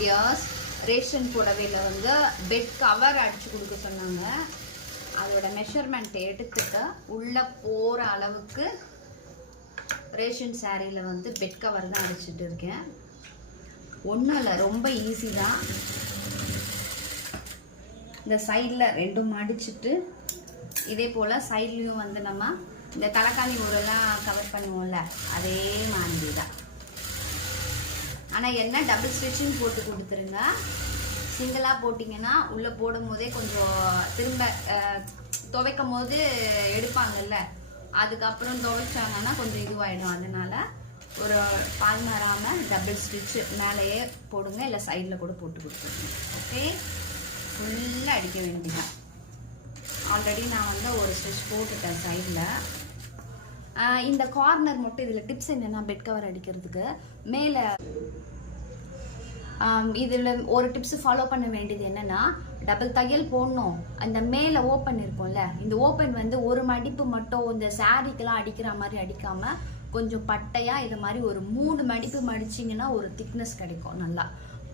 Tears, ration புடவையில் வந்து bed cover அடிச்சு கொடுக்க சொன்னாங்க. அதோட மெஷர்மெண்ட் எடுத்துட்டு உள்ளே போகிற அளவுக்கு ரேஷன் சாரியில் வந்து பெட் கவர் தான் அடிச்சுட்டு இருக்கேன். ஒன்றும் இல்லை, ரொம்ப ஈஸி தான். இந்த சைடில் ரெண்டும் மடிச்சுட்டு இதே போல் சைட்லேயும் வந்து நம்ம இந்த தலைக்காணி ஊரெல்லாம் கவர் பண்ணுவோம்ல, அதே மாதிரி தான். ஆனால் என்ன டபுள் ஸ்டிச்சிங் போட்டு கொடுத்துருங்க. சிங்கிளாக போட்டிங்கன்னா உள்ளே போடும் போதே கொஞ்சம் திரும்ப துவைக்கும் போது எடுப்பாங்கல்ல, அதுக்கப்புறம் துவைச்சாங்கன்னா கொஞ்சம் இதுவாகிடும். அதனால் ஒரு பால் மாறாமல் டபுள் ஸ்டிச்சு மேலேயே போடுங்க, இல்லை சைடில் கூட போட்டு கொடுத்துருங்க. ஓகே, ஃபுல்லாக அடிக்க வேண்டியதான். ஆல்ரெடி நான் வந்து ஒரு ஸ்டிச் போட்டுட்டேன் சைடில். இந்த கார்னர் மட்டும் இதில் டிப்ஸ் என்னென்னா, பெட் கவர் அடிக்கிறதுக்கு மேலே இதில் ஒரு டிப்ஸ் ஃபாலோ பண்ண வேண்டியது என்னென்னா, டபுள் தையல் போடணும். அந்த மேலே ஓப்பன் இருக்கும்ல, இந்த ஓப்பன் வந்து ஒரு மடிப்பு மட்டும் இந்த சாரீக்கெல்லாம் அடிக்கிற மாதிரி அடிக்காமல் கொஞ்சம் பட்டையாக இது மாதிரி ஒரு 3 மடிப்பு மடிச்சிங்கன்னா ஒரு திக்னஸ் கிடைக்கும் நல்லா.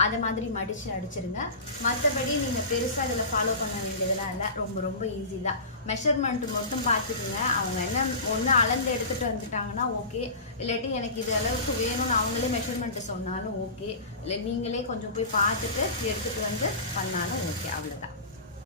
அதை மாதிரி மடித்து அடிச்சிருங்க. மற்றபடி நீங்கள் பெருசாக இதில் ஃபாலோ பண்ண வேண்டியதெல்லாம் இல்லை, ரொம்ப ரொம்ப ஈஸி தான். மெஷர்மெண்ட்டு மட்டும் பார்த்துக்குங்க. அவங்க என்ன ஒன்று அளந்து எடுத்துகிட்டு வந்துட்டாங்கன்னா ஓகே, இல்லாட்டி எனக்கு இது அளவுக்கு வேணும்னு அவங்களே மெஷர்மெண்ட்டு சொன்னாலும் ஓகே, இல்லை நீங்களே கொஞ்சம் போய் பார்த்துட்டு எடுத்துகிட்டு வந்து பண்ணாலும் ஓகே, அவ்வளோதான்.